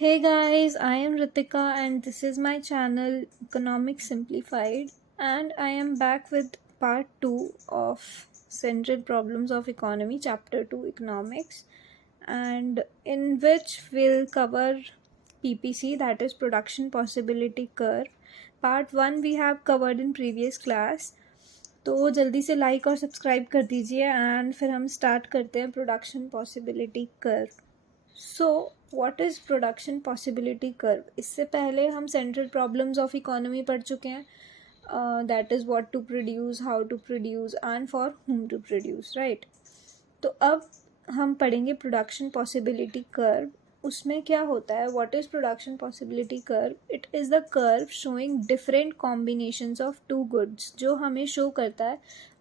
Hey guys, I am Ritika and this is my channel Economics Simplified, and I am back with part 2 of Central Problems of Economy, chapter 2 Economics, and in which we'll cover PPC, that is Production Possibility Curve. Part 1 we have covered in previous class. तो जल्दी से like और subscribe कर दीजिए and फिर हम start करते हैं production possibility curve. So what is production possibility curve? इससे पहले हम सेंट्रल प्रॉब्लम्स ऑफ इकोनॉमी पढ़ चुके हैं. That is what to produce, how to produce and for whom to produce, right. तो अब हम पढ़ेंगे प्रोडक्शन पॉसिबिलिटी कर्व. उसमें क्या होता है? What is production possibility curve? It is the curve showing different combinations of two goods, जो हमें शो करता है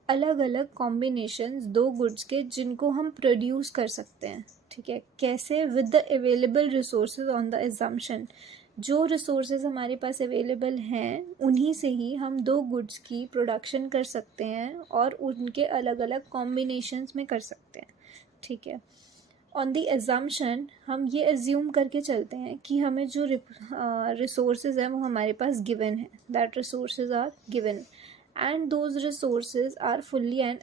अलग अलग कॉम्बिनेशंस दो गुड्स के जिनको हम प्रोड्यूस कर सकते हैं. ठीक है, कैसे? With the available resources on the assumption, जो रिसोर्सेज हमारे पास अवेलेबल हैं उन्हीं से ही हम दो गुड्स की प्रोडक्शन कर सकते हैं और उनके अलग अलग कॉम्बिनेशंस में कर सकते हैं. ठीक है, ऑन द एजम्पशन हम ये एज्यूम करके चलते हैं कि हमें जो रिसोर्सेज हैं वो हमारे पास गिवन है, that resources are given and those resources are fully and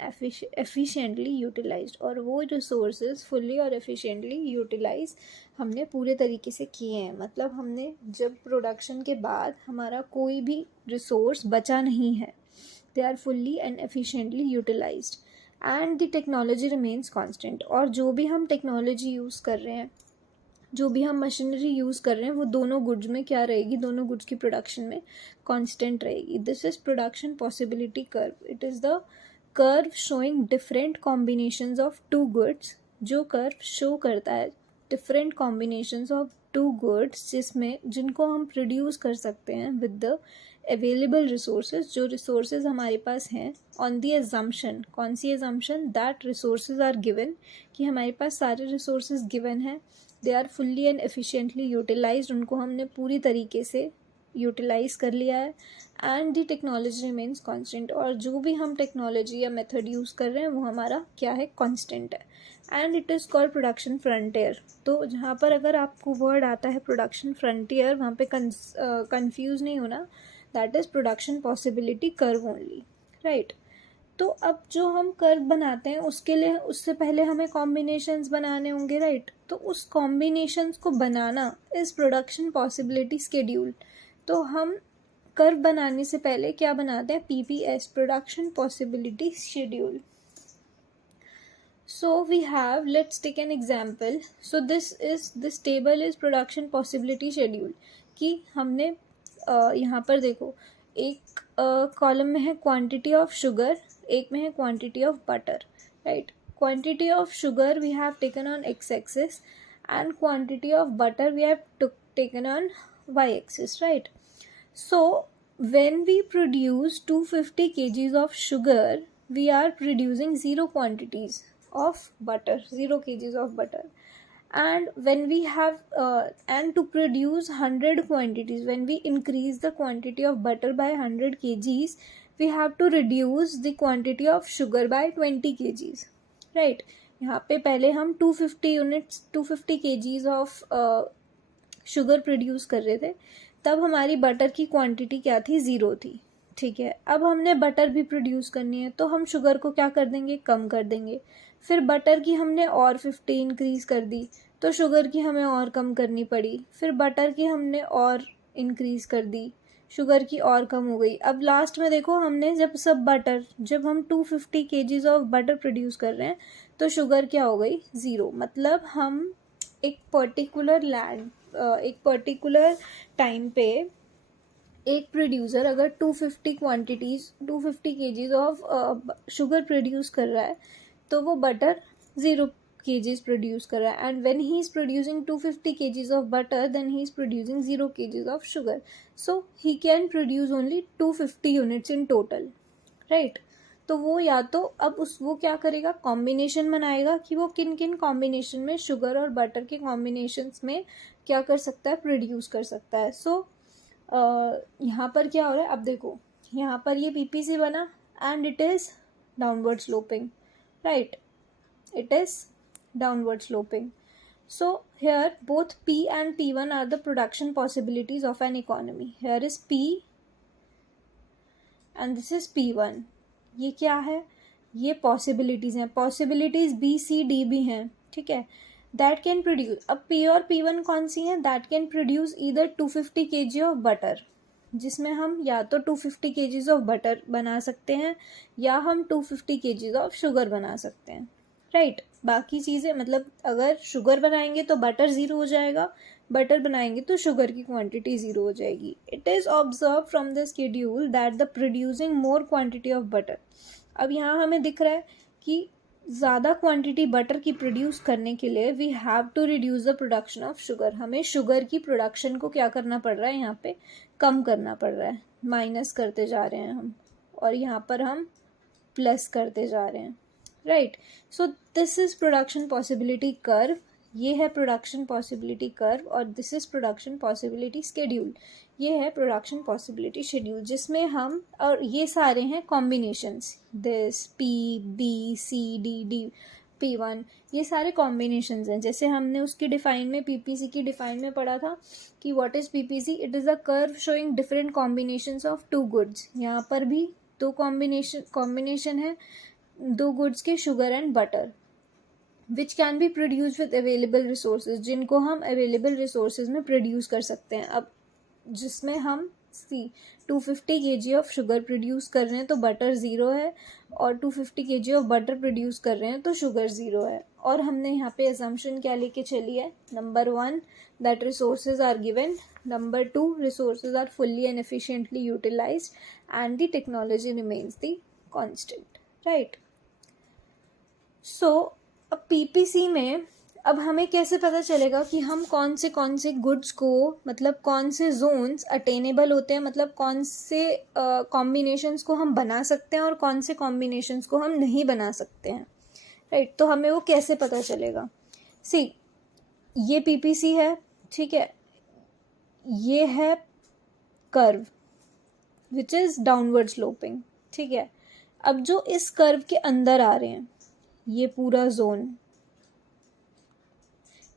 efficiently utilized, और वो resources fully और efficiently utilize हमने पूरे तरीके से किए हैं. मतलब हमने जब प्रोडक्शन के बाद हमारा कोई भी रिसोर्स बचा नहीं है, they are fully and efficiently utilized and the technology remains constant. और जो भी हम टेक्नोलॉजी यूज़ कर रहे हैं, जो भी हम मशीनरी यूज़ कर रहे हैं, वो दोनों गुड्स में क्या रहेगी? दोनों गुड्स की प्रोडक्शन में कांस्टेंट रहेगी. This is production possibility curve. It is the curve showing different combinations of two goods. जो कर्व शो करता है different combinations of two goods जिनको हम प्रोड्यूस कर सकते हैं विद द अवेलेबल रिसोर्सेज, जो रिसोर्सेज हमारे पास हैं ऑन दी एजम्पशन. कौन सी assumption? That resources are given, कि हमारे पास सारे रिसोर्सेज गिवन हैं. They are fully and efficiently utilised, उनको हमने पूरी तरीके से यूटिलाइज कर लिया है. And the technology remains constant, और जो भी हम टेक्नोलॉजी या मेथड यूज़ कर रहे हैं वो हमारा क्या है? कांस्टेंट है. And it is called production frontier. तो जहाँ पर अगर आपको वर्ड आता है प्रोडक्शन फ्रंटियर, वहाँ पे कंफ्यूज नहीं होना, that is production possibility curve only, right. तो अब जो हम कर्व बनाते हैं उसके लिए उससे पहले हमें कॉम्बिनेशंस बनाने होंगे, राइट. तो उस कॉम्बिनेशंस को बनाना इज प्रोडक्शन पॉसिबिलिटी शेड्यूल. तो हम कर्व बनाने से पहले क्या बनाते हैं? PPS, production possibility schedule. So we have, let's take an example. So this table is production possibility schedule. कि हमने यहाँ पर देखो, एक कॉलम में है क्वांटिटी ऑफ शुगर, एक में है quantity of butter, right. Quantity of sugar we have taken on X axis and quantity of butter we have taken on Y axis, right. So when we produce 250 kgs of sugar, we are producing 0 quantities of butter, 0 kgs of butter. And when we have and to produce 100 quantities, when we increase the quantity of butter by 100 kgs, we have to reduce the quantity of sugar by 20 kgs, right. यहाँ पे पहले हम 250 kgs of sugar produce कर रहे थे, तब हमारी butter की क्वांटिटी क्या थी? 0 थी. ठीक है, अब हमने बटर भी प्रोड्यूस करनी है तो हम शुगर को क्या कर देंगे? कम कर देंगे. फिर बटर की हमने और 50 इंक्रीज कर दी तो शुगर की हमें और कम करनी पड़ी. फिर बटर की हमने और इंक्रीज कर दी, शुगर की और कम हो गई. अब लास्ट में देखो, हमने जब हम 250 kgs ऑफ बटर प्रोड्यूस कर रहे हैं तो शुगर क्या हो गई? 0. मतलब हम एक पर्टिकुलर टाइम पे एक प्रोड्यूसर अगर 250 kgs ऑफ शुगर प्रोड्यूस कर रहा है तो वो बटर 0 kgs प्रोड्यूस कर रहा है. And when he is producing 250 kgs of butter, then he is producing 0 kgs of sugar. So he can produce only 250 units in total, right. तो वो या तो अब वो क्या करेगा? कॉम्बिनेशन बनाएगा कि वो किन किन कॉम्बिनेशन में शुगर और बटर के कॉम्बिनेशंस में क्या कर सकता है? प्रोड्यूस कर सकता है. सो यहाँ पर क्या हो रहा है? अब देखो, यहाँ पर ये पीपीसी बना and it is downward sloping, right. It is downward sloping. So here both P and P1 are the production possibilities of an economy. Here is P and this is P1. ये क्या है? ये possibilities हैं. Possibilities B C D भी हैं, ठीक है. That can produce, अब पी और P1 कौन सी हैं? That can produce either 250 kg of butter, जिसमें हम या तो 250 kg ऑफ बटर बना सकते हैं या हम 250 kg ऑफ शुगर बना सकते हैं, राइट. बाकी चीज़ें मतलब अगर शुगर बनाएंगे तो बटर ज़ीरो हो जाएगा, बटर बनाएंगे तो शुगर की क्वांटिटी ज़ीरो हो जाएगी. It is observe from the schedule that the producing more quantity of butter. अब यहाँ हमें दिख रहा है कि ज़्यादा क्वांटिटी बटर की प्रोड्यूस करने के लिए we have to reduce the production of sugar. हमें शुगर की प्रोडक्शन को क्या करना पड़ रहा है? यहाँ पे कम करना पड़ रहा है, माइनस करते जा रहे हैं हम, और यहाँ पर हम प्लस करते जा रहे हैं, right. So this is production possibility curve. ये है प्रोडक्शन पॉसिबिलिटी कर्व और this is production possibility schedule. ये है प्रोडक्शन पॉसिबिलिटी शेड्यूल जिसमें हम, और ये सारे हैं combinations, this P B C D D P1, ये सारे कॉम्बिनेशंस हैं. जैसे हमने उसकी डिफाइन में PPC की डिफाइन में पढ़ा था कि what is PPC? It is a curve showing different combinations of two goods. यहाँ पर भी दो कॉम्बिनेशन है, दो गुड्स के, sugar and butter, which can be produce with available resources, जिनको हम अवेलेबल रिसोर्सेज में प्रोड्यूस कर सकते हैं. अब जिसमें हम 250 kg ऑफ शुगर प्रोड्यूस कर रहे हैं तो बटर ज़ीरो है, और 250 kg ऑफ बटर प्रोड्यूस कर रहे हैं तो शुगर ज़ीरो है. और हमने यहाँ पे असम्पशन क्या लेके चली है? Number 1 that resources are given, number 2 resources are fully and efficiently utilised and the technology remains the constant, right. So अब PPC में अब हमें कैसे पता चलेगा कि हम कौन से गुड्स को, मतलब कौन से जोन्स अटेनेबल होते हैं, मतलब कौन से कॉम्बिनेशंस को हम बना सकते हैं और कौन से कॉम्बिनेशंस को हम नहीं बना सकते हैं, राइट. तो हमें वो कैसे पता चलेगा? सी, ये PPC है, ठीक है, ये है curve which is downward sloping, ठीक है. अब जो इस कर्व के अंदर आ रहे हैं, ये पूरा जोन,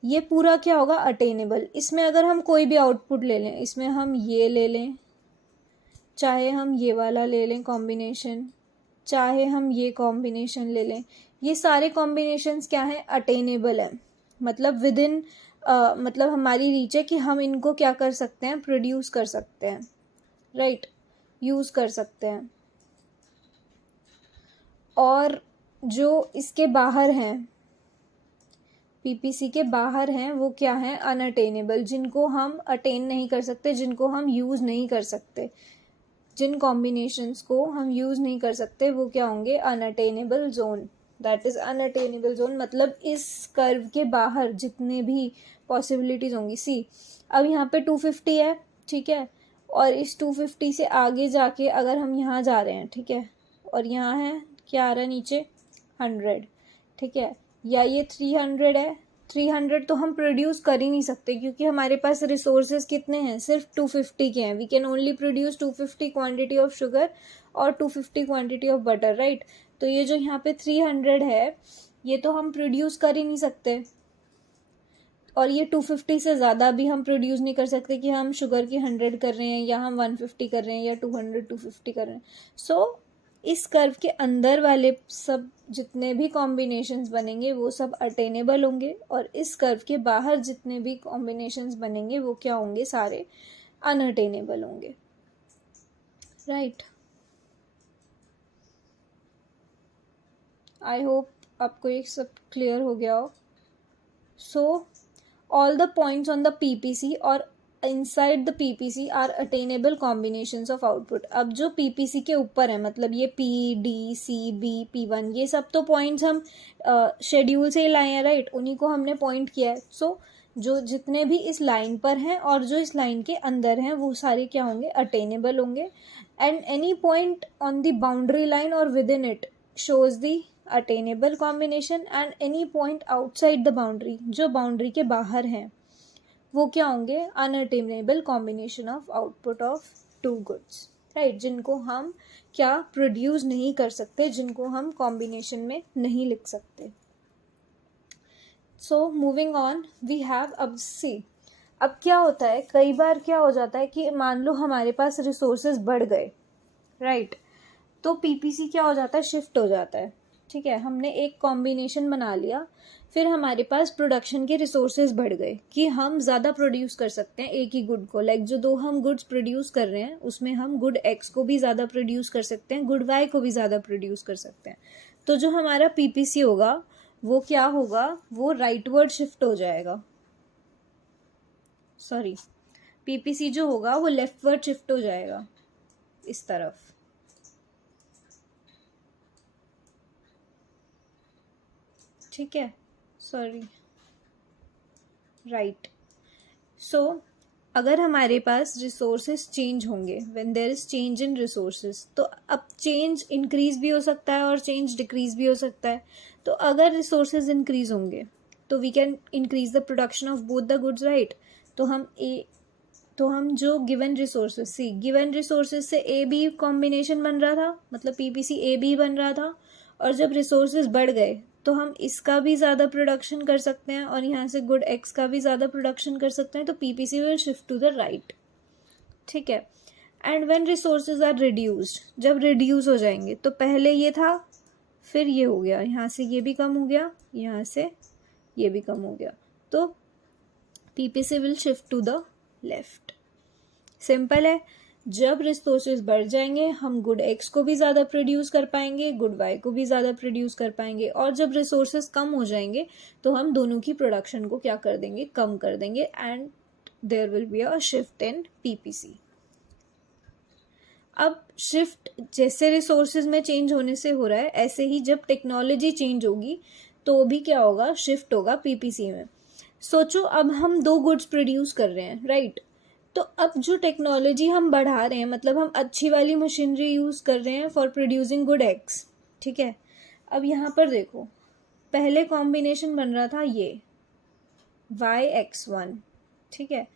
ये पूरा क्या होगा? अटेनेबल. इसमें अगर हम कोई भी आउटपुट ले लें, इसमें हम ये ले लें, चाहे हम ये वाला ले लें कॉम्बिनेशन, चाहे हम ये कॉम्बिनेशन ले लें, ये सारे कॉम्बिनेशंस क्या हैं? अटेनेबल है. मतलब विद इन, मतलब हमारी रीच है कि हम इनको क्या कर सकते हैं? प्रोड्यूस कर सकते हैं, राइट, यूज़ कर सकते हैं. और जो इसके बाहर हैं, PPC के बाहर हैं, वो क्या हैं? अनअटेनेबल, जिनको हम अटेन नहीं कर सकते, जिनको हम यूज़ नहीं कर सकते, जिन कॉम्बिनेशंस को हम यूज़ नहीं कर सकते, वो क्या होंगे? Unattainable zone. That is unattainable zone, मतलब इस कर्व के बाहर जितने भी पॉसिबिलिटीज़ होंगी. सी, अब यहाँ पे 250 है, ठीक है, और इस 250 से आगे जाके अगर हम यहाँ जा रहे हैं, ठीक है, और यहाँ है क्या आ रहा है नीचे? 100, ठीक है, या ये 300 है. 300 तो हम प्रोड्यूस कर ही नहीं सकते क्योंकि हमारे पास रिसोर्सेज कितने हैं? सिर्फ 250 के हैं. We can only produce 250 quantity of sugar और 250 क्वांटिटी ऑफ बटर, राइट. तो ये जो यहाँ पे 300 है, ये तो हम प्रोड्यूस कर ही नहीं सकते, और ये 250 से ज़्यादा भी हम प्रोड्यूस नहीं कर सकते कि हम शुगर की 100 कर रहे हैं या हम 150 कर रहे हैं या 250 कर रहे हैं. सो इस कर्व के अंदर वाले सब जितने भी कॉम्बिनेशंस बनेंगे वो सब अटेनेबल होंगे, और इस कर्व के बाहर जितने भी कॉम्बिनेशंस बनेंगे वो क्या होंगे? सारे अनअटेनेबल होंगे, राइट. आई होप आपको ये सब क्लियर हो गया हो. So all the points on the PPC और inside the PPC are attainable combinations of output. अब जो PPC के ऊपर है, मतलब ये P, D, C, B, P1, ये सब तो पॉइंट्स हम शेड्यूल से ही लाए हैं, राइट. उन्हीं को हमने पॉइंट किया है. सो जो जितने भी इस लाइन पर हैं और जो इस लाइन के अंदर हैं वो सारे क्या होंगे? अटेनेबल होंगे. And any point on the boundary line or within it shows the attainable combination, and any point outside the boundary, जो बाउंड्री के बाहर हैं, वो क्या होंगे? Unattainable combination of output of two goods, right, जिनको हम क्या प्रोड्यूस नहीं कर सकते, जिनको हम कॉम्बिनेशन में नहीं लिख सकते. So moving on we have अब सी, अब क्या होता है, कई बार क्या हो जाता है कि मान लो हमारे पास रिसोर्सेज बढ़ गए, राइट, तो पीपीसी क्या हो जाता है, शिफ्ट हो जाता है। ठीक है, हमने एक कॉम्बिनेशन बना लिया, फिर हमारे पास प्रोडक्शन के रिसोर्सेज बढ़ गए कि हम ज़्यादा प्रोड्यूस कर सकते हैं एक ही गुड को। लाइक जो दो हम गुड्स प्रोड्यूस कर रहे हैं उसमें हम गुड एक्स को भी ज़्यादा प्रोड्यूस कर सकते हैं, गुड वाई को भी ज़्यादा प्रोड्यूस कर सकते हैं। तो जो हमारा पीपीसी होगा वो क्या होगा, वो राइटवर्ड शिफ्ट हो जाएगा, सॉरी, पीपीसी जो होगा वो लेफ्टवर्ड शिफ्ट हो जाएगा इस तरफ। ठीक है, सॉरी, राइट। सो अगर हमारे पास रिसोर्सेज चेंज होंगे, when there is change in resources, तो अब चेंज इंक्रीज भी हो सकता है और चेंज डिक्रीज भी हो सकता है। तो अगर रिसोर्सेज इंक्रीज होंगे तो we can increase the production of both the goods, right. तो हम जो given resources, see given resources से ए बी कॉम्बिनेशन बन रहा था, मतलब पीपीसी ए बी बन रहा था, और जब रिसोर्सेज बढ़ गए तो हम इसका भी ज़्यादा प्रोडक्शन कर सकते हैं और यहाँ से गुड एक्स का भी ज़्यादा प्रोडक्शन कर सकते हैं, तो PPC will shift to the right. ठीक है, and when resources are reduced, जब रिड्यूस हो जाएंगे तो पहले ये था, फिर ये हो गया, यहाँ से ये भी कम हो गया, यहाँ से ये भी कम हो गया, तो PPC will shift to the left. Simple है, जब रिसोर्सेज बढ़ जाएंगे हम गुड एक्स को भी ज़्यादा प्रोड्यूस कर पाएंगे, गुड वाई को भी ज़्यादा प्रोड्यूस कर पाएंगे, और जब रिसोर्सेज कम हो जाएंगे तो हम दोनों की प्रोडक्शन को क्या कर देंगे, कम कर देंगे, and there will be a shift in PPC. अब शिफ्ट जैसे रिसोर्सेज में चेंज होने से हो रहा है, ऐसे ही जब टेक्नोलॉजी चेंज होगी तो भी क्या होगा, शिफ्ट होगा पीपीसी में। सोचो अब हम दो गुड्स प्रोड्यूस कर रहे हैं, राइट, तो अब जो टेक्नोलॉजी हम बढ़ा रहे हैं, मतलब हम अच्छी वाली मशीनरी यूज़ कर रहे हैं फॉर प्रोड्यूसिंग गुड एग्स। ठीक है, अब यहाँ पर देखो, पहले कॉम्बिनेशन बन रहा था ये YX1, ठीक है,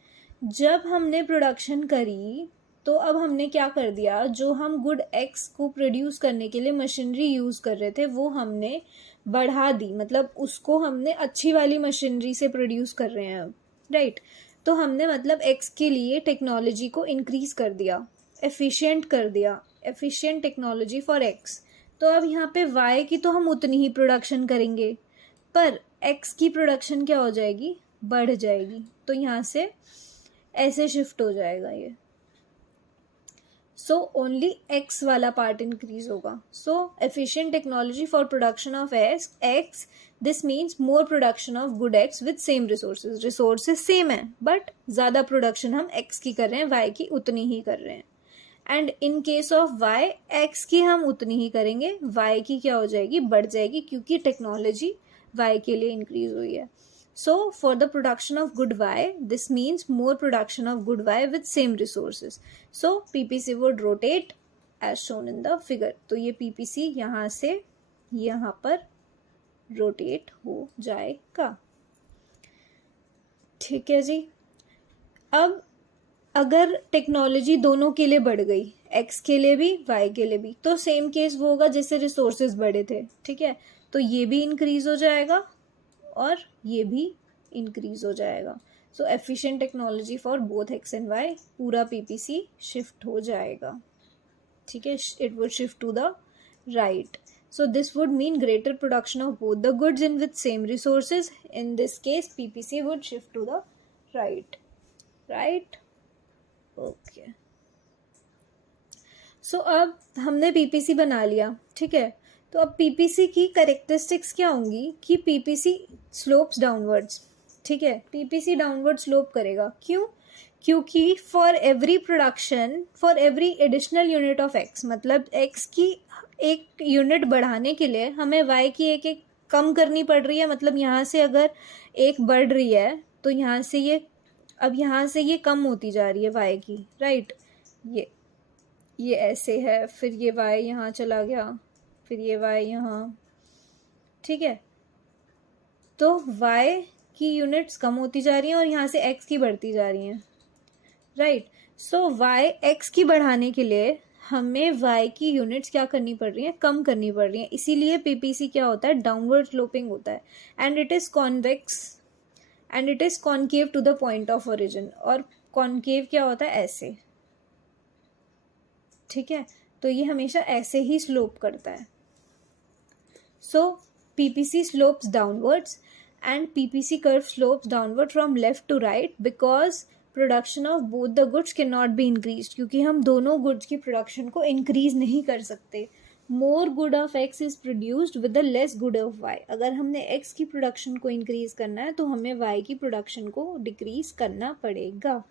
जब हमने प्रोडक्शन करी तो अब हमने क्या कर दिया, जो हम गुड एक्स को प्रोड्यूस करने के लिए मशीनरी यूज़ कर रहे थे वो हमने बढ़ा दी, मतलब उसको हमने अच्छी वाली मशीनरी से प्रोड्यूस कर रहे हैं अब, राइट। तो हमने मतलब एक्स के लिए टेक्नोलॉजी को इंक्रीज कर दिया, एफिशिएंट कर दिया, एफिशिएंट टेक्नोलॉजी फॉर एक्स। तो अब यहाँ पे वाई की तो हम उतनी ही प्रोडक्शन करेंगे, पर एक्स की प्रोडक्शन क्या हो जाएगी, बढ़ जाएगी, तो यहाँ से ऐसे शिफ्ट हो जाएगा ये। सो ओनली एक्स वाला पार्ट इंक्रीज होगा। So efficient technology for production of X, this means more production of good X with same resources. Resources same है बट ज़्यादा प्रोडक्शन हम एक्स की कर रहे हैं, वाई की उतनी ही कर रहे हैं। And in case of Y, X की हम उतनी ही करेंगे, वाई की क्या हो जाएगी, बढ़ जाएगी, क्योंकि टेक्नोलॉजी वाई के लिए इंक्रीज हुई है। So for the production of good Y, this means more production of good Y with same resources. So PPC would rotate as shown in the figure. तो ये PPC यहाँ से यहाँ पर रोटेट हो जाएगा। ठीक है जी। अब अगर टेक्नोलॉजी दोनों के लिए बढ़ गई, एक्स के लिए भी वाई के लिए भी, तो सेम केस वो होगा जैसे रिसोर्सेज बढ़े थे। ठीक है, तो ये भी इंक्रीज हो जाएगा और ये भी इंक्रीज हो जाएगा। So efficient technology for both X and Y, पूरा पीपीसी शिफ्ट हो जाएगा। ठीक है, it would shift to the right. So this would mean greater production of both the goods in with same resources. In this case PPC would shift to the right, right, okay. So अब हमने PPC बना लिया। ठीक है, तो अब PPC की characteristics क्या होंगी कि पीपीसी स्लोप्स डाउनवर्ड्स। ठीक है, पीपीसी डाउनवर्ड स्लोप करेगा, क्यों, क्योंकि for every production, for every additional unit of x, मतलब एक्स की एक यूनिट बढ़ाने के लिए हमें वाई की एक एक कम करनी पड़ रही है। मतलब यहाँ से अगर एक बढ़ रही है तो यहाँ से ये, अब यहाँ से ये कम होती जा रही है वाई की, राइट। ये ऐसे है, फिर ये वाई यहाँ चला गया, फिर ये y यहाँ। ठीक है, तो y की यूनिट्स कम होती जा रही हैं और यहाँ से x की बढ़ती जा रही हैं, राइट। सो y x की बढ़ाने के लिए हमें y की यूनिट्स क्या करनी पड़ रही हैं, कम करनी पड़ रही हैं, इसीलिए पीपीसी क्या होता है, डाउनवर्ड स्लोपिंग होता है, and it is convex and it is concave to the point of origin, और कॉन्केव क्या होता है, ऐसे, ठीक है, तो ये हमेशा ऐसे ही स्लोप करता है. So PPC slopes downwards and PPC curve slopes downward from left to right because production of both the goods cannot be increased, क्योंकि हम दोनों goods की production को increase नहीं कर सकते. More good of X is produced with the less good of Y. अगर हमने X की production को increase करना है तो हमें Y की production को decrease करना पड़ेगा.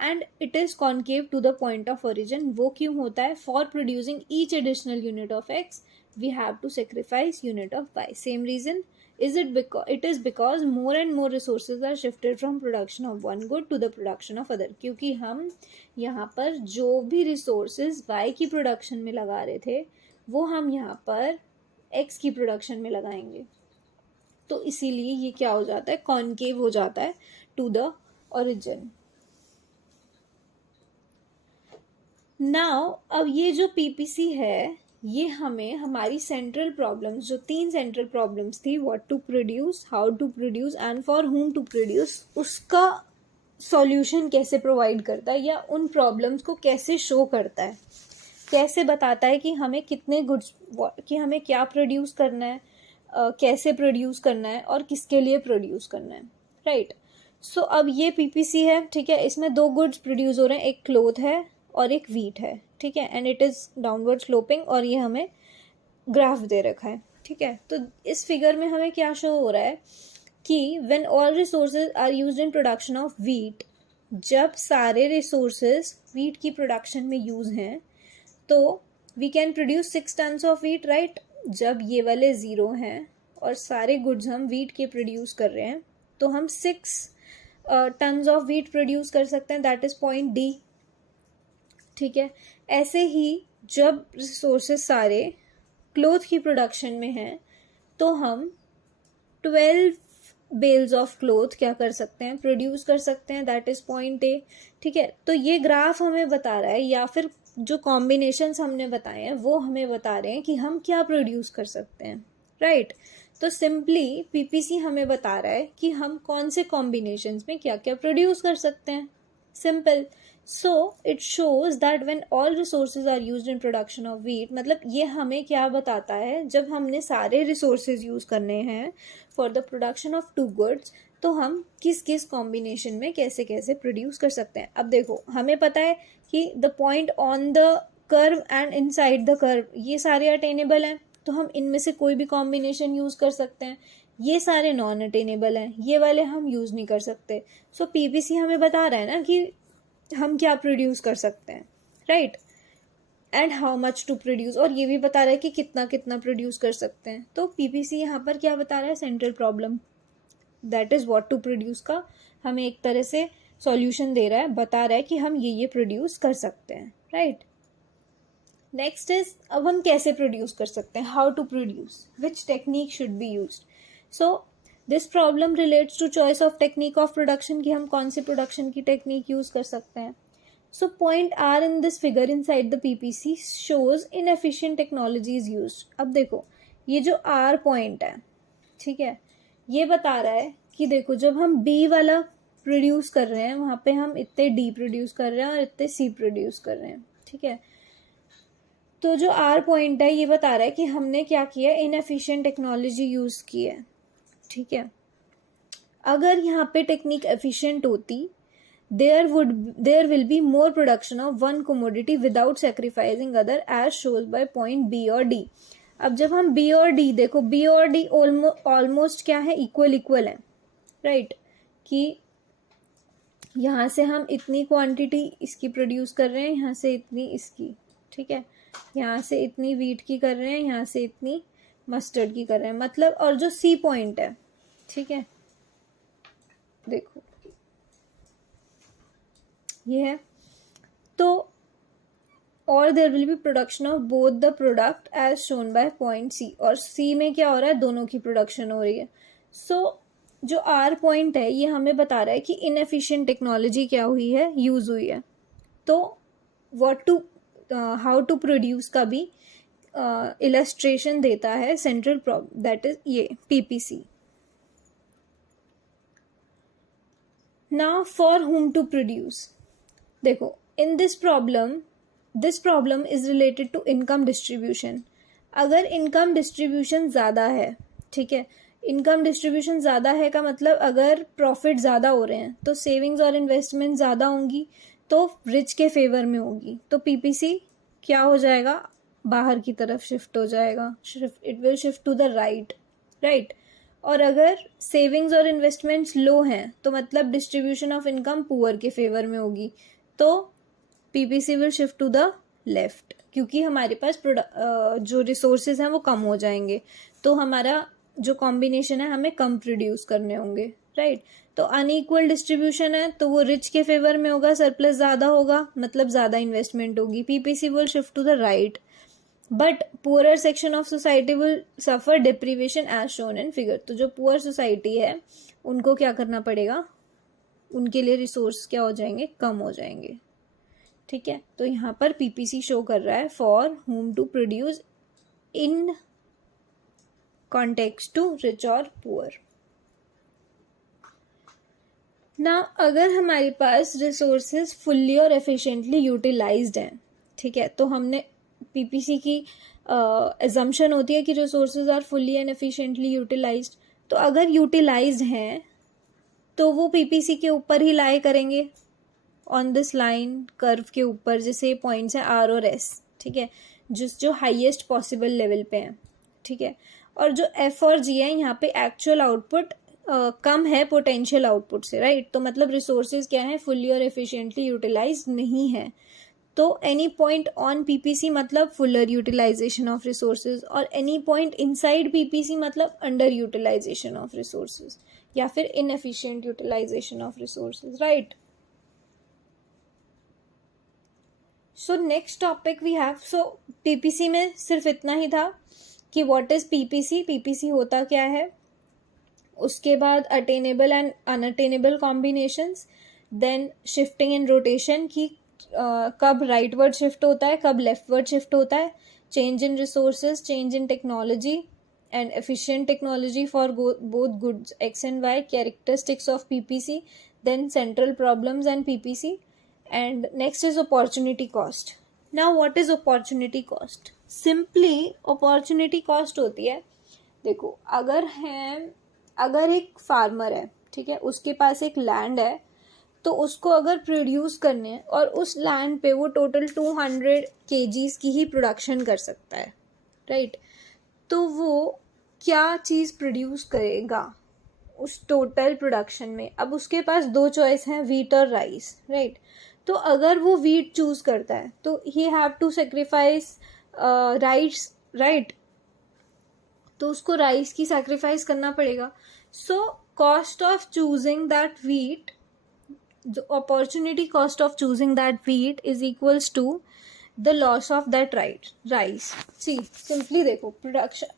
And it is concave to the point of origin. वो क्यों होता है? For producing each additional unit of X, we have to sacrifice unit of Y. Same reason. It is because more and more resources are shifted from production of one good to the production of other. क्योंकि हम यहाँ पर जो भी resources Y की production में लगा रहे थे वो हम यहाँ पर X की production में लगाएंगे, तो इसीलिए ये क्या हो जाता है, concave हो जाता है to the origin. Now अब ये जो PPC है ये हमें हमारी सेंट्रल प्रॉब्लम्स, जो 3 सेंट्रल प्रॉब्लम्स थी, what to produce, how to produce and for whom to produce, उसका सॉल्यूशन कैसे प्रोवाइड करता है, या उन प्रॉब्लम्स को कैसे शो करता है, कैसे बताता है कि हमें कितने गुड्स, कि हमें क्या प्रोड्यूस करना है, कैसे प्रोड्यूस करना है और किसके लिए प्रोड्यूस करना है, राइट. सो अब ये पीपीसी है, ठीक है, इसमें 2 गुड्स प्रोड्यूस हो रहे हैं, एक क्लोथ है और एक वीट है, ठीक है, and it is downward sloping, और ये हमें ग्राफ दे रखा है, ठीक है. तो इस फिगर में हमें क्या शो हो रहा है कि when all resources are used in production of wheat, जब सारे रिसोर्सेज वीट की प्रोडक्शन में यूज हैं तो we can produce 6 tons of wheat, right. जब ये वाले 0 हैं और सारे गुड्स हम वीट के प्रोड्यूस कर रहे हैं तो हम 6 टन्स ऑफ वीट प्रोड्यूस कर सकते हैं, दैट इज पॉइंट डी, ठीक है. ऐसे ही जब रिसोर्सेज सारे क्लोथ की प्रोडक्शन में हैं तो हम 12 बेल्स ऑफ क्लोथ क्या कर सकते हैं, प्रोड्यूस कर सकते हैं, दैट इज पॉइंट ए, ठीक है. तो ये ग्राफ हमें बता रहा है, या फिर जो कॉम्बिनेशंस हमने बताए हैं वो हमें बता रहे हैं कि हम क्या प्रोड्यूस कर सकते हैं, राइट. तो सिंपली पीपीसी हमें बता रहा है कि हम कौन से कॉम्बिनेशंस में क्या क्या प्रोड्यूस कर सकते हैं, simple. So it shows that when all resources are used in production of wheat, मतलब ये हमें क्या बताता है, जब हमने सारे resources यूज करने हैं for the production of 2 goods, तो हम किस किस कॉम्बिनेशन में कैसे कैसे प्रोड्यूस कर सकते हैं. अब देखो हमें पता है कि the point on the curve and inside the curve ये सारे अटेनेबल हैं, तो हम इनमें से कोई भी कॉम्बिनेशन यूज कर सकते हैं. ये सारे नॉन अटेनेबल हैं, ये वाले हम यूज नहीं कर सकते. सो पीपीसी हमें बता रहा है ना कि हम क्या प्रोड्यूस कर सकते हैं, right, and how much to produce, और ये भी बता रहा है कि कितना कितना प्रोड्यूस कर सकते हैं. तो पीपीसी यहाँ पर क्या बता रहा है, central problem, that is what to produce का हमें एक तरह से सॉल्यूशन दे रहा है, बता रहा है कि हम ये प्रोड्यूस कर सकते हैं, राइट. नेक्स्ट इज, अब हम कैसे प्रोड्यूस कर सकते हैं, how to produce, which technique should be used. So this problem relates to choice of technique of production, कि हम कौन सी प्रोडक्शन की टेक्निक यूज कर सकते हैं. So point are in this figure inside the PPC shows inefficient technology is used. अब देखो ये जो आर पॉइंट है, ठीक है, ये बता रहा है कि देखो जब हम बी वाला प्रोड्यूस कर रहे हैं वहां पे हम इतने डी प्रोड्यूस कर रहे हैं और इतने सी प्रोड्यूस कर रहे हैं, ठीक है. तो जो आर पॉइंट है ये बता रहा है कि हमने क्या किया, इनएफिशिएंट टेक्नोलॉजी यूज की है, ठीक है. अगर यहाँ पे टेक्निक एफिशिएंट होती, there will be more production of one commodity without sacrificing other, as shows by point B और डी. अब जब हम बी और डी, देखो बी और डी ऑलमोस्ट क्या है, इक्वल है, राइट, कि यहाँ से हम इतनी क्वांटिटी इसकी प्रोड्यूस कर रहे हैं, यहाँ से इतनी इसकी, ठीक है, यहाँ से इतनी वीट की कर रहे हैं, यहाँ से इतनी मस्टर्ड की कर रहे हैं, मतलब. और जो सी पॉइंट है, ठीक है, देखो ये है, तो और there will be production of both the product as shown by point C, और सी में क्या हो रहा है, दोनों की प्रोडक्शन हो रही है. सो जो आर पॉइंट है ये हमें बता रहा है कि इनएफिशिएंट टेक्नोलॉजी क्या हुई है, यूज हुई है. तो what to how to produce का भी इलस्ट्रेशन देता है सेंट्रल प्रॉब्लम, दैट इज ये PPC. Now for whom to produce. देखो, in this problem is related to income distribution. अगर इनकम डिस्ट्रीब्यूशन ज़्यादा है, ठीक है, इनकम डिस्ट्रीब्यूशन ज़्यादा है का मतलब अगर प्रॉफिट ज़्यादा हो रहे हैं तो सेविंग्स और इन्वेस्टमेंट ज़्यादा होंगी, तो रिच के फेवर में होगी, तो पीपीसी क्या हो जाएगा, बाहर की तरफ शिफ्ट हो जाएगा, it will shift to the right. और अगर सेविंग्स और इन्वेस्टमेंट्स लो हैं तो मतलब डिस्ट्रीब्यूशन ऑफ इनकम पुअर के फेवर में होगी, तो PPC will shift to the left, क्योंकि हमारे पास जो रिसोर्सेज हैं वो कम हो जाएंगे, तो हमारा जो कॉम्बिनेशन है हमें कम प्रोड्यूस करने होंगे, राइट. तो अनइक्वल डिस्ट्रीब्यूशन है तो वो रिच के फेवर में होगा, सरप्लस ज़्यादा होगा मतलब ज़्यादा इन्वेस्टमेंट होगी, PPC will shift to the right. But poorer section of society will suffer deprivation as shown in figure. तो जो पुअर सोसाइटी है उनको क्या करना पड़ेगा, उनके लिए रिसोर्स क्या हो जाएंगे, कम हो जाएंगे, ठीक है. तो यहाँ पर पीपीसी शो कर रहा है for whom to produce in context to rich और पुअर. ना अगर हमारे पास रिसोर्सेज फुल्ली और एफिशिएंटली यूटिलाइज्ड हैं, ठीक है, तो हमने पीपीसी की एजम्पशन होती है कि resources are fully and efficiently utilised. तो अगर यूटिलाइज्ड हैं तो वो पीपीसी के ऊपर ही लाई करेंगे, ऑन दिस लाइन कर्व के ऊपर, जैसे पॉइंट्स हैं आर और एस, ठीक है, जो हाईएस्ट पॉसिबल लेवल पे हैं, ठीक है. और जो एफ और जी है यहाँ पे एक्चुअल आउटपुट कम है पोटेंशियल आउटपुट से, राइट. तो मतलब रिसोर्सेज क्या है, फुल्ली और एफिशिएंटली यूटिलाइज नहीं है. तो एनी पॉइंट ऑन पीपीसी मतलब फुलर यूटिलाइजेशन ऑफ रिसोर्सेज, और एनी पॉइंट इनसाइड पीपीसी मतलब अंडर यूटिलाइजेशन ऑफ रिसोर्सेज या फिर inefficient utilisation of resources, right. So next topic we have. So PPC में सिर्फ इतना ही था कि व्हाट इज पीपीसी, पीपीसी होता क्या है, उसके बाद attainable and unattainable combinations, then shifting and rotation की कब राइटवर्ड शिफ्ट होता है, कब लेफ्टवर्ड शिफ्ट होता है, change in resources, change in technology and efficient technology for both goods X and Y, characteristics of PPC, then central problems and PPC, and next is opportunity cost. Now what is opportunity cost? Simply opportunity cost होती है, देखो अगर एक farmer है, ठीक है, उसके पास एक लैंड है, तो उसको अगर प्रोड्यूस करने हैं और उस लैंड पे वो टोटल 200 kgs की ही प्रोडक्शन कर सकता है, राइट. तो वो क्या चीज़ प्रोड्यूस करेगा उस टोटल प्रोडक्शन में. अब उसके पास दो चॉइस हैं, वीट और राइस, राइट. तो अगर वो वीट चूज करता है तो he have to sacrifice rice, right. तो उसको राइस की सैक्रिफाइस करना पड़ेगा. So cost of choosing that wheat, the opportunity cost of choosing that wheat is equals to the loss of that rice. See, simply देखो, production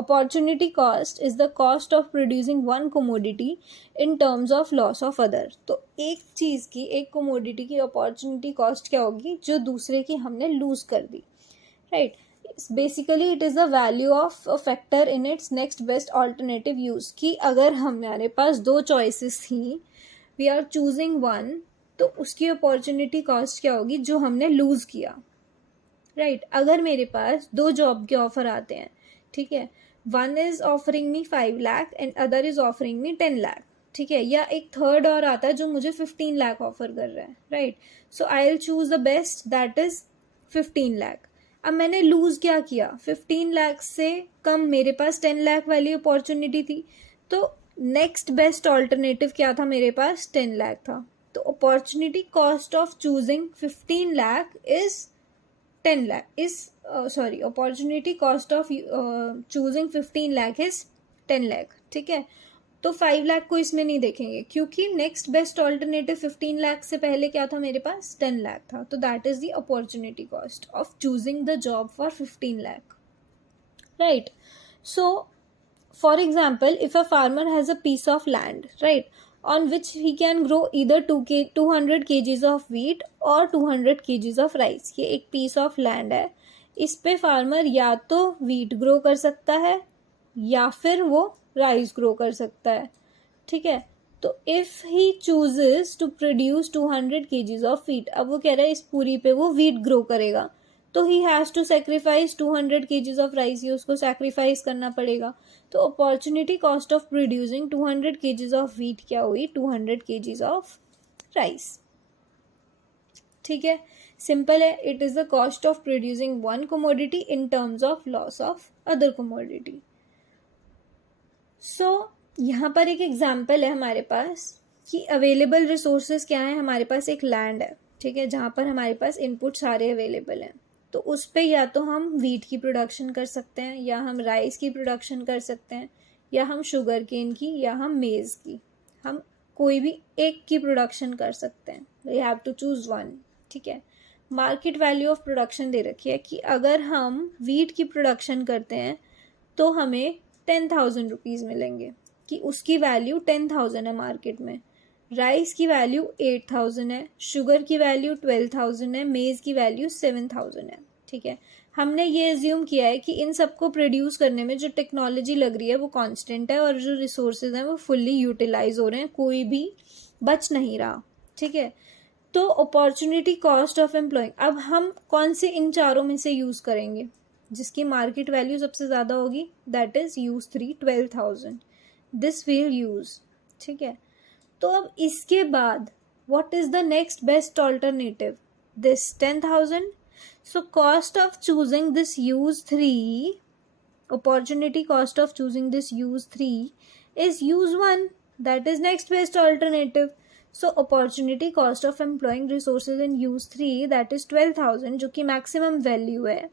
opportunity cost is the cost of producing one commodity in terms of loss of other. तो एक चीज़ की, एक commodity की opportunity cost क्या होगी, जो दूसरे की हमने lose कर दी, right. Basically it is the value of a factor in its next best alternative use. कि अगर हमारे पास दो choices थी, वी आर चूजिंग वन, तो उसकी अपॉर्चुनिटी कॉस्ट क्या होगी, जो हमने लूज किया, राइट. अगर मेरे पास दो जॉब के ऑफर आते हैं, ठीक है, one is offering me 5 lakh and other is offering me 10 lakh, ठीक है, या एक थर्ड और आता है जो मुझे 15 लाख ऑफर कर रहा है, right. So I will choose the best, that is 15 lakh. अब मैंने लूज क्या किया, 15 लाख से कम मेरे पास 10 लाख वाली अपॉर्चुनिटी थी, तो नेक्स्ट बेस्ट ऑल्टरनेटिव क्या था, मेरे पास 10 लाख था. तो opportunity cost of choosing 15 lakh is 10 lakh is sorry opportunity cost of choosing 15 lakh is 10 lakh, ठीक है. तो 5 लाख को इसमें नहीं देखेंगे क्योंकि नेक्स्ट बेस्ट ऑल्टरनेटिव 15 लाख से पहले क्या था, मेरे पास 10 लाख था. तो that is the opportunity cost of choosing the job for 15 lakh, right. So for example, if a farmer has a piece of land, right, on which he can grow either 200 kgs of wheat और 200 kgs of rice. ये एक piece of land है, इस पे farmer या तो wheat grow कर सकता है या फिर वो राइस ग्रो कर सकता है. ठीक है, तो if he chooses to produce 200 kgs of wheat, अब वो कह रहा है इस पूरी पे वो wheat ग्रो करेगा, तो he has to sacrifice 200 kgs of rice, ये उसको सेक्रीफाइस करना पड़ेगा. तो opportunity cost of producing 200 kgs of wheat क्या हुई, 200 kgs ऑफ राइस. ठीक है, सिंपल है. It is the cost of producing one commodity in terms of loss of other commodity. So यहाँ पर एक एग्जाम्पल है हमारे पास कि अवेलेबल रिसोर्सेज क्या है. हमारे पास एक लैंड है, ठीक है, जहाँ पर हमारे पास इनपुट सारे अवेलेबल हैं. तो उस पे या तो हम वीट की प्रोडक्शन कर सकते हैं, या हम राइस की प्रोडक्शन कर सकते हैं, या हम शुगर केन की, या हम मेज़ की. हम कोई भी एक की प्रोडक्शन कर सकते हैं. We have to choose one. ठीक है, मार्केट वैल्यू ऑफ प्रोडक्शन दे रखी है कि अगर हम वीट की प्रोडक्शन करते हैं तो हमें 10,000 रुपीज़ मिलेंगे, कि उसकी वैल्यू 10,000 है मार्केट में. राइस की वैल्यू 8,000 है, शुगर की वैल्यू 12,000 है, मेज़ की वैल्यू 7,000 है. ठीक है, हमने ये एज्यूम किया है कि इन सबको प्रोड्यूस करने में जो टेक्नोलॉजी लग रही है वो कांस्टेंट है, और जो रिसोर्सेज हैं वो फुल्ली यूटिलाइज हो रहे हैं, कोई भी बच नहीं रहा. ठीक है, तो अपॉर्चुनिटी कॉस्ट ऑफ एम्प्लॉइंग, अब हम कौन से इन चारों में से यूज़ करेंगे, जिसकी मार्केट वैल्यू सबसे ज़्यादा होगी, that is use 3, 12,000. This will use. ठीक है, तो अब इसके बाद what is the next best alternative, this 10,000. so cost of choosing this use 3, opportunity cost of choosing this use 3 is use 1, that is next best alternative. so opportunity cost of employing resources in use 3, that is 12,000, जो कि maximum value है.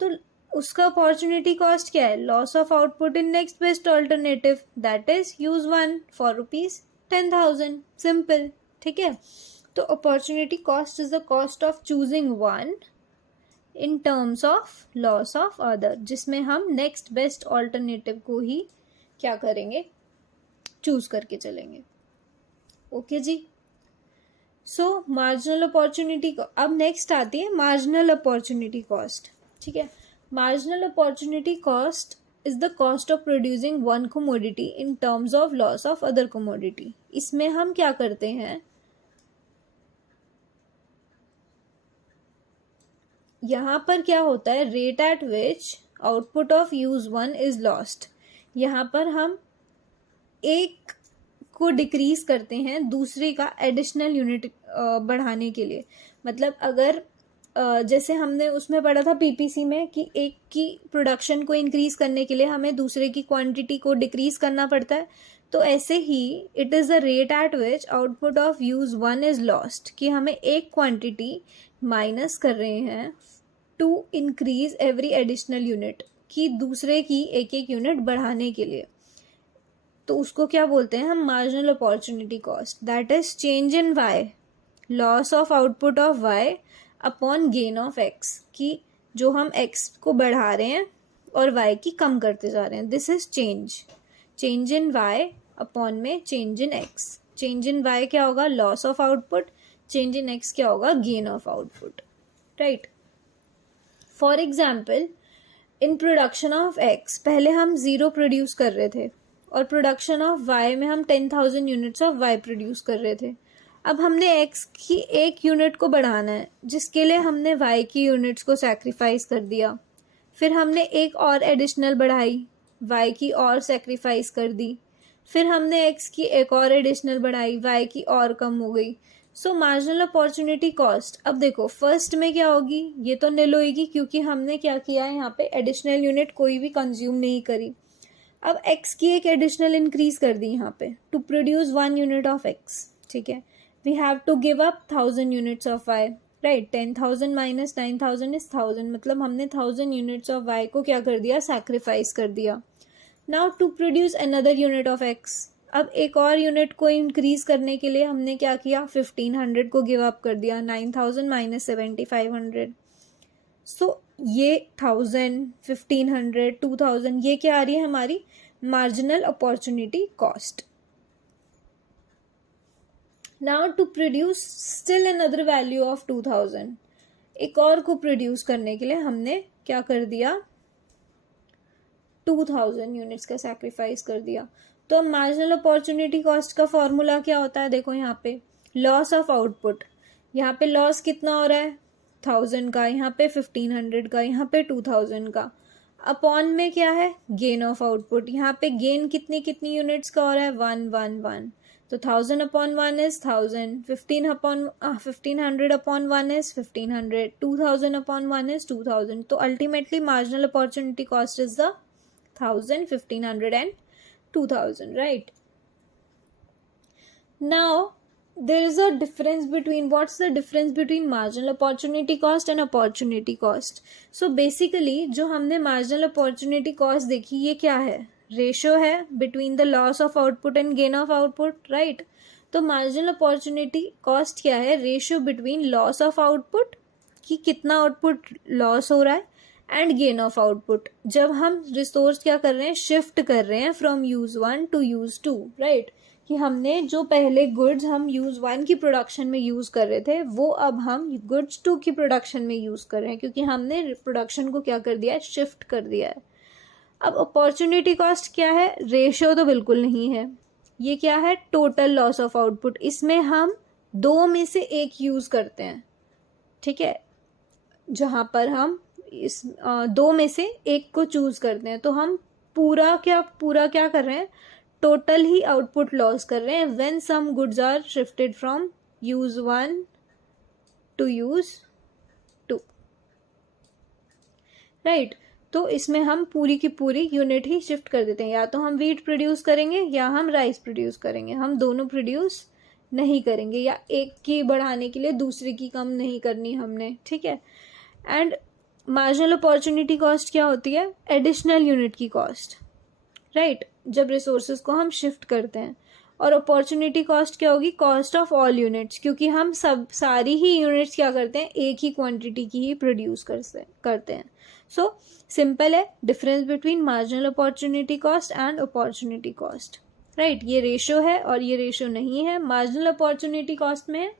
तो उसका opportunity cost क्या है, loss of output in next best alternative, that is use 1 for ₹10,000. Simple. ठीक है, तो opportunity cost is the cost of choosing one in terms of loss of other, जिसमें हम नेक्स्ट बेस्ट ऑल्टरनेटिव को ही क्या करेंगे, चूज करके चलेंगे. ओके जी. सो मार्जिनल अपॉर्चुनिटी, अब नेक्स्ट आती है मार्जिनल अपॉर्चुनिटी कॉस्ट. ठीक है, marginal opportunity cost is the cost of producing one commodity in terms of loss of other commodity. इसमें हम क्या करते हैं, यहाँ पर क्या होता है, rate at which output of use 1 is lost. यहाँ पर हम एक को डिक्रीज करते हैं दूसरे का एडिशनल यूनिट बढ़ाने के लिए. मतलब अगर जैसे हमने उसमें पढ़ा था पीपीसी में कि एक की प्रोडक्शन को इंक्रीज करने के लिए हमें दूसरे की क्वांटिटी को डिक्रीज करना पड़ता है, तो ऐसे ही it is the rate at which output of use 1 is lost, कि हमें एक क्वांटिटी माइनस कर रहे हैं to increase every additional unit, कि दूसरे की एक एक यूनिट बढ़ाने के लिए. तो उसको क्या बोलते हैं हम, marginal opportunity cost. That is change in Y, loss of output of Y upon gain of X, कि जो हम एक्स को बढ़ा रहे हैं और वाई की कम करते जा रहे हैं. This is change in Y upon में change in X. Change in Y क्या होगा, loss of output. Change in X क्या होगा, gain of output. Right. For example, in production of X पहले हम 0 प्रोड्यूस कर रहे थे, और प्रोडक्शन ऑफ वाई में हम 10,000 यूनिट्स ऑफ वाई प्रोड्यूस कर रहे थे. अब हमने एक्स की एक यूनिट को बढ़ाना है, जिसके लिए हमने वाई की यूनिट्स को सैक्रिफाइस कर दिया. फिर हमने एक और एडिशनल बढ़ाई, वाई की और सैक्रिफाइस कर दी. फिर हमने एक्स की एक और एडिशनल बढ़ाई, वाई की और कम हो गई. सो मार्जिनल अपॉर्चुनिटी कॉस्ट, अब देखो फर्स्ट में क्या होगी, ये तो निल होगी क्योंकि हमने क्या किया है, यहाँ पे एडिशनल यूनिट कोई भी कंज्यूम नहीं करी. अब एक्स की एक एडिशनल इंक्रीज कर दी यहाँ पे to produce 1 unit of X. ठीक है, we have to give up 1,000 units of y, right? 10,000 minus 9,000 is 1,000, मतलब हमने 1,000 units of y को क्या कर दिया, sacrifice कर दिया. now to produce another unit of x, अब एक और यूनिट को इंक्रीज करने के लिए हमने क्या किया, 1,500 को गिव अप कर दिया. 9,000 minus 7,500, so ये 1,000, 1,500, 2,000, ये क्या आ रही है हमारी marginal opportunity cost. Now to produce still another value of 2000, एक और को प्रोड्यूस करने के लिए हमने क्या कर दिया, 2000 यूनिट्स का सैक्रिफाइस कर दिया। तो अब मार्जिनल अपॉर्चुनिटी कॉस्ट का फॉर्मूला क्या होता है, देखो यहाँ पे लॉस ऑफ आउटपुट, यहाँ पे लॉस कितना हो रहा है 1000 का, यहाँ पे 1500 का, यहाँ पे 2000 का, अपॉन में क्या है गेन ऑफ आउटपुट, यहाँ पे गेन कितनी कितनी यूनिट्स का हो रहा है 111, तो 1000 upon 1 is 1000, 1500 upon 1 is 1500, 2000 upon 1 is 2000। तो ultimately marginal opportunity cost is the 1000, 1500 and 2000, right? Now there is a difference between, what's the difference between marginal opportunity cost and opportunity cost? So basically जो हमने marginal opportunity cost देखी, ये क्या है, ratio है between the loss of output and gain of output, right? तो marginal opportunity cost क्या है, ratio between loss of output, कि कितना आउटपुट लॉस हो रहा है, एंड गेन ऑफ आउटपुट, जब हम रिसोर्स क्या कर रहे हैं, शिफ्ट कर रहे हैं from use 1 to use 2, right? कि हमने जो पहले गुड्स हम यूज 1 की प्रोडक्शन में यूज कर रहे थे, वो अब हम गुड्स 2 की प्रोडक्शन में यूज कर रहे हैं, क्योंकि हमने प्रोडक्शन को क्या कर दिया है, शिफ्ट कर दिया है। अब अपॉर्चुनिटी कॉस्ट क्या है, रेशियो तो बिल्कुल नहीं है, ये क्या है, टोटल लॉस ऑफ आउटपुट, इसमें हम दो में से एक यूज करते हैं, ठीक है, जहां पर हम इस दो में से एक को चूज करते हैं, तो हम पूरा क्या कर रहे हैं, टोटल ही आउटपुट लॉस कर रहे हैं when some goods are shifted from use 1 to use 2, right? तो इसमें हम पूरी की पूरी यूनिट ही शिफ्ट कर देते हैं, या तो हम व्हीट प्रोड्यूस करेंगे या हम राइस प्रोड्यूस करेंगे, हम दोनों प्रोड्यूस नहीं करेंगे, या एक की बढ़ाने के लिए दूसरे की कम नहीं करनी हमने, ठीक है? एंड मार्जिनल अपॉर्चुनिटी कॉस्ट क्या होती है, एडिशनल यूनिट की कॉस्ट, राइट? जब रिसोर्सेज को हम शिफ्ट करते हैं। और अपॉर्चुनिटी कॉस्ट क्या होगी, कॉस्ट ऑफ ऑल यूनिट्स, क्योंकि हम सारी ही यूनिट्स क्या करते हैं, एक ही क्वांटिटी की ही प्रोड्यूस करते हैं। सो सिंपल है difference between marginal opportunity cost and opportunity cost, right? ये रेशियो है और ये रेशियो नहीं है। मार्जिनल अपॉर्चुनिटी कॉस्ट में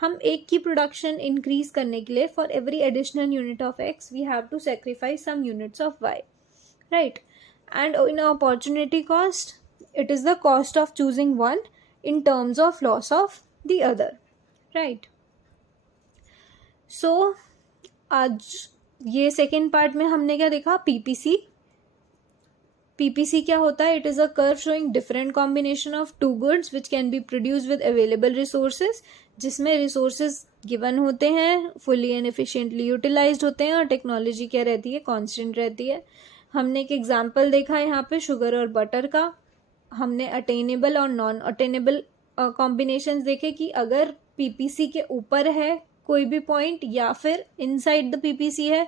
हम एक की प्रोडक्शन इंक्रीज करने के लिए for every additional unit of X we have to sacrifice some units of Y, right? And in opportunity cost it is the cost of choosing one in terms of loss of the other, right? So आज ये second part में हमने क्या देखा, PPC. PPC क्या होता है, it is a curve showing different combination of two goods which can be produce with available resources, जिसमें रिसोर्सेज गिवन होते हैं, फुली एंड एफिशिएंटली यूटिलाइज्ड होते हैं, और टेक्नोलॉजी क्या रहती है, कॉन्स्टेंट रहती है। हमने एक एग्जाम्पल देखा है यहाँ पे शुगर और बटर का, हमने अटेनेबल और नॉन अटेनेबल कॉम्बिनेशंस देखे कि अगर पीपीसी के ऊपर है कोई भी पॉइंट या फिर इनसाइड द पीपीसी है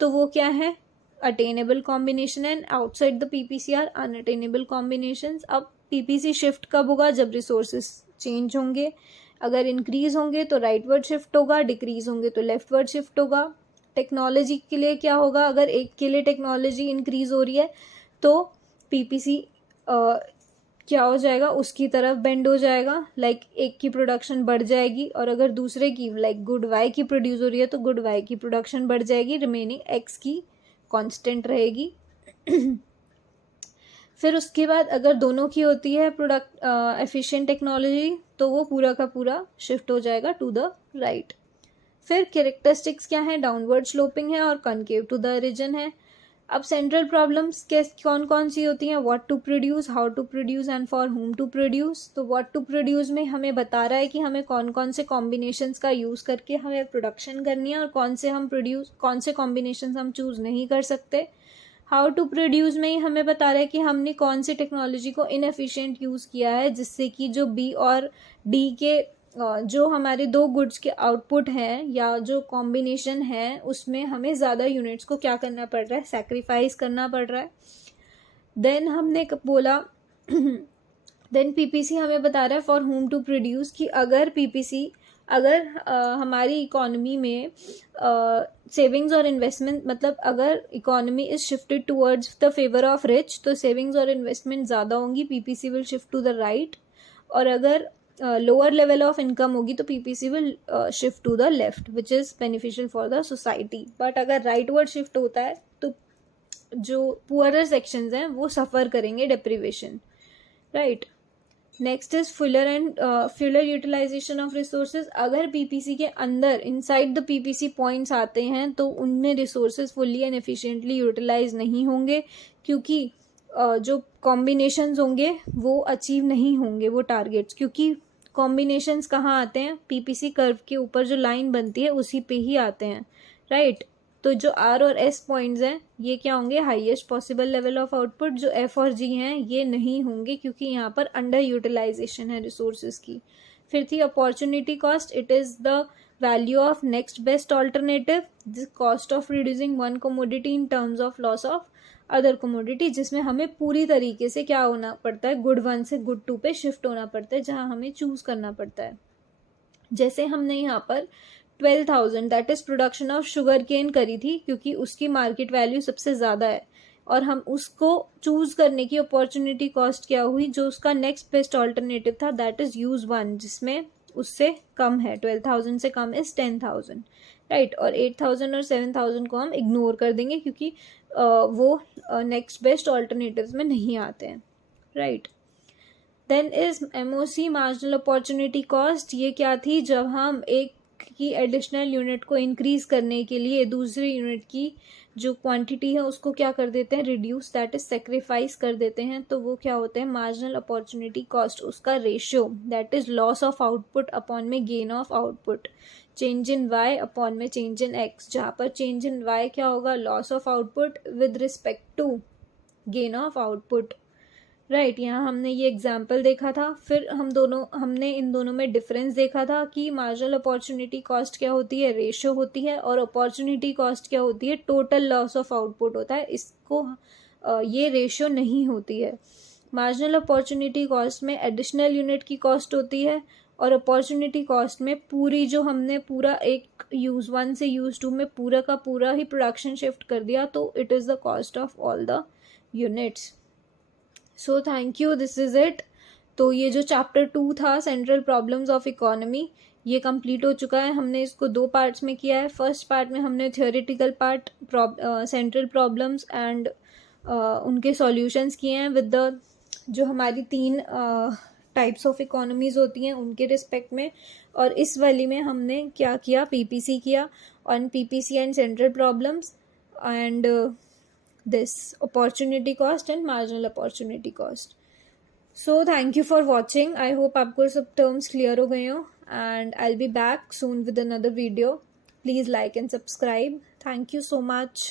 तो वो क्या है, attainable combination, and outside the PPC are unattainable combinations. अब पीपीसी शिफ्ट कब होगा, जब रिसोर्सेस चेंज होंगे, अगर इंक्रीज होंगे तो राइटवर्ड शिफ्ट होगा, डिक्रीज होंगे तो लेफ्टवर्ड शिफ्ट होगा। टेक्नोलॉजी के लिए क्या होगा, अगर एक के लिए टेक्नोलॉजी इंक्रीज हो रही है तो पीपीसी क्या हो जाएगा, उसकी तरफ बेंड हो जाएगा, लाइक एक की प्रोडक्शन बढ़ जाएगी, और अगर दूसरे की लाइक गुड वाई की प्रोड्यूस हो रही है तो गुड वाई की प्रोडक्शन बढ़ जाएगी, रिमेनिंग एक्स की कांस्टेंट रहेगी। फिर उसके बाद अगर दोनों की होती है प्रोडक्ट एफिशिएंट टेक्नोलॉजी तो वो पूरा का पूरा शिफ्ट हो जाएगा टू द राइट। फिर कैरेक्टरिस्टिक्स क्या है, डाउनवर्ड स्लोपिंग है और कनकेव टू द ओरिजिन है। अब सेंट्रल प्रॉब्लम्स कौन कौन सी होती हैं, what to produce, how to produce and for whom to produce. तो व्हाट टू प्रोड्यूस में हमें बता रहा है कि हमें कौन कौन से कॉम्बिनेशंस का यूज करके हमें प्रोडक्शन करनी है और कौन से कॉम्बिनेशंस हम चूज नहीं कर सकते। हाउ टू प्रोड्यूस में ही हमें बता रहा है कि हमने कौन सी टेक्नोलॉजी को इनएफिशिएंट यूज किया है, जिससे कि जो बी और डी के जो हमारे दो गुड्स के आउटपुट हैं या जो कॉम्बिनेशन है उसमें हमें ज़्यादा यूनिट्स को क्या करना पड़ रहा है, सैक्रिफाइस करना पड़ रहा है। देन हमने बोला देन पीपीसी हमें बता रहा है फॉर हुम टू प्रोड्यूस, कि अगर पीपीसी हमारी इकोनॉमी में सेविंग्स और इन्वेस्टमेंट, मतलब अगर economy is shifted towards the favour of rich तो सेविंग्स और इन्वेस्टमेंट ज़्यादा होंगी, PPC will shift to the right. और अगर लोअर लेवल ऑफ इनकम होगी तो PPC will shift to the left which is beneficial for the society. But अगर rightward shift होता है तो जो पुअरर सेक्शंस हैं वो सफ़र करेंगे deprivation, right. Next is fuller utilisation of resources. अगर पीपीसी के अंदर इनसाइड द पीपीसी पॉइंट्स आते हैं तो उनमें resources fully and efficiently utilize नहीं होंगे, क्योंकि जो कॉम्बिनेशंस होंगे वो अचीव नहीं होंगे वो टारगेट्स, क्योंकि कॉम्बिनेशंस कहाँ आते हैं, पीपीसी कर्व के ऊपर जो लाइन बनती है उसी पे ही आते हैं, राइट. तो जो आर और एस पॉइंट्स हैं ये क्या होंगे, highest possible level of output. जो एफ और जी हैं ये नहीं होंगे क्योंकि यहाँ पर अंडर यूटिलाइजेशन है रिसोर्सेज की. फिर थी opportunity cost. It is the value of next best alternative, the cost of reducing one commodity in terms of loss of other commodity, जिसमें हमें पूरी तरीके से क्या होना पड़ता है, गुड 1 से गुड 2 पे शिफ्ट होना पड़ता है, जहाँ हमें चूज करना पड़ता है. जैसे हमने यहाँ पर 12,000 that is production of sugar cane करी थी क्योंकि उसकी मार्केट वैल्यू सबसे ज़्यादा है, और हम उसको चूज करने की अपॉर्चुनिटी कॉस्ट क्या हुई, जो उसका नेक्स्ट बेस्ट ऑल्टरनेटिव था दैट इज यूज 1, जिसमें उससे कम है, 12,000 से कम इज 10,000, राइट. और 8,000 और 7,000 को हम इग्नोर कर देंगे क्योंकि वो नेक्स्ट बेस्ट ऑल्टरनेटिव्स में नहीं आते हैं, right. Then is MOC marginal opportunity cost. ये क्या थी, जब हम एक की एडिशनल यूनिट को इंक्रीज करने के लिए दूसरी यूनिट की जो क्वांटिटी है उसको क्या कर देते हैं, रिड्यूस, दैट इज सेक्रीफाइस कर देते हैं, तो वो क्या होते हैं, मार्जिनल अपॉर्चुनिटी कॉस्ट. उसका ratio that is loss of output upon में gain of output, change in Y upon में चेंज इन एक्स, जहाँ पर चेंज इन वाई क्या होगा, loss of output with respect to gain of output, right. यहाँ हमने ये एग्जाम्पल देखा था. फिर हमने इन दोनों में डिफरेंस देखा था कि मार्जिनल अपॉर्चुनिटी कॉस्ट क्या होती है, रेशियो होती है, और अपॉर्चुनिटी कॉस्ट क्या होती है, टोटल लॉस ऑफ आउटपुट होता है. इसको ये रेशियो नहीं होती है. मार्जिनल अपॉर्चुनिटी कॉस्ट में एडिशनल यूनिट की कॉस्ट होती है, और अपॉर्चुनिटी कॉस्ट में पूरी जो हमने पूरा एक यूज 1 से यूज 2 में पूरा का पूरा ही प्रोडक्शन शिफ्ट कर दिया, तो it is the cost of all the units. So thank you, this is it. तो ये जो चैप्टर 2 था सेंट्रल प्रॉब्लम्स ऑफ इकोनॉमी, ये कंप्लीट हो चुका है. हमने इसको 2 पार्ट्स में किया है. फर्स्ट पार्ट में हमने theoretical part central problems and उनके सॉल्यूशंस किए हैं विद द जो हमारी 3 टाइप्स ऑफ इकोनॉमीज होती हैं उनके रिस्पेक्ट में. और इस वाली में हमने क्या किया, पीपीसी किया on PPC and central problems and this opportunity cost and marginal opportunity cost. So thank you for watching. I hope आपको सब terms clear हो गए हो, and I'll be back soon with another video. Please like and subscribe. Thank you so much.